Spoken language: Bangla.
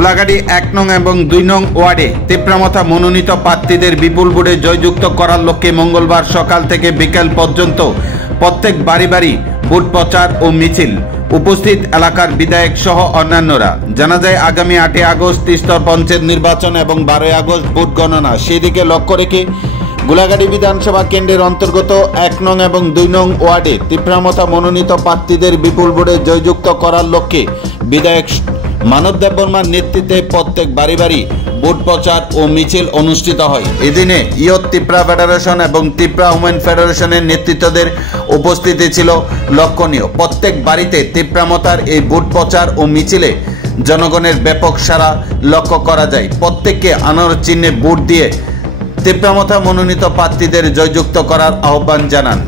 গোলাঘাটি ১ নং এবং ২ নং ওয়ার্ডে তিপ্রামথা মনোনীত প্রার্থীদের বিপুল ভোটে জয়যুক্ত করার লক্ষ্যে মঙ্গলবার সকাল থেকে বিকেল পর্যন্ত প্রত্যেক বাড়ি বাড়ি ভোট প্রচার ও মিছিল। উপস্থিত এলাকার বিধায়ক সহ অন্যান্যরা। জানা যায় আগামী ৮ আগস্ট স্তর পঞ্চায়েত নির্বাচন এবং ১২ আগস্ট ভোট গণনা, সেই দিকে লক্ষ্য রেখে গোলাঘাটি বিধানসভা কেন্দ্রের অন্তর্গত ১ নং এবং ২ নং ওয়ার্ডে তিপ্রামথা মনোনীত প্রার্থীদের বিপুল ভোটে জয়যুক্ত করার লক্ষ্যে বিধায়ক মানব দেববর্মার নেতৃত্বে প্রত্যেক বাড়ি বাড়ি ভোট প্রচার ও মিছিল অনুষ্ঠিত হয়। এদিনে ইয়ত ত্রিপুরা ফেডারেশন এবং ত্রিপুরা উমেন ফেডারেশনের নেতৃত্বদের উপস্থিতি ছিল লক্ষণীয়। প্রত্যেক বাড়িতে তিপ্রামথার এই ভোট প্রচার ও মিছিলে জনগণের ব্যাপক সাড়া লক্ষ্য করা যায়। প্রত্যেককে আনার চিহ্নে ভোট দিয়ে তিপ্রামথা মনোনীত প্রার্থীদের জয়যুক্ত করার আহ্বান জানান।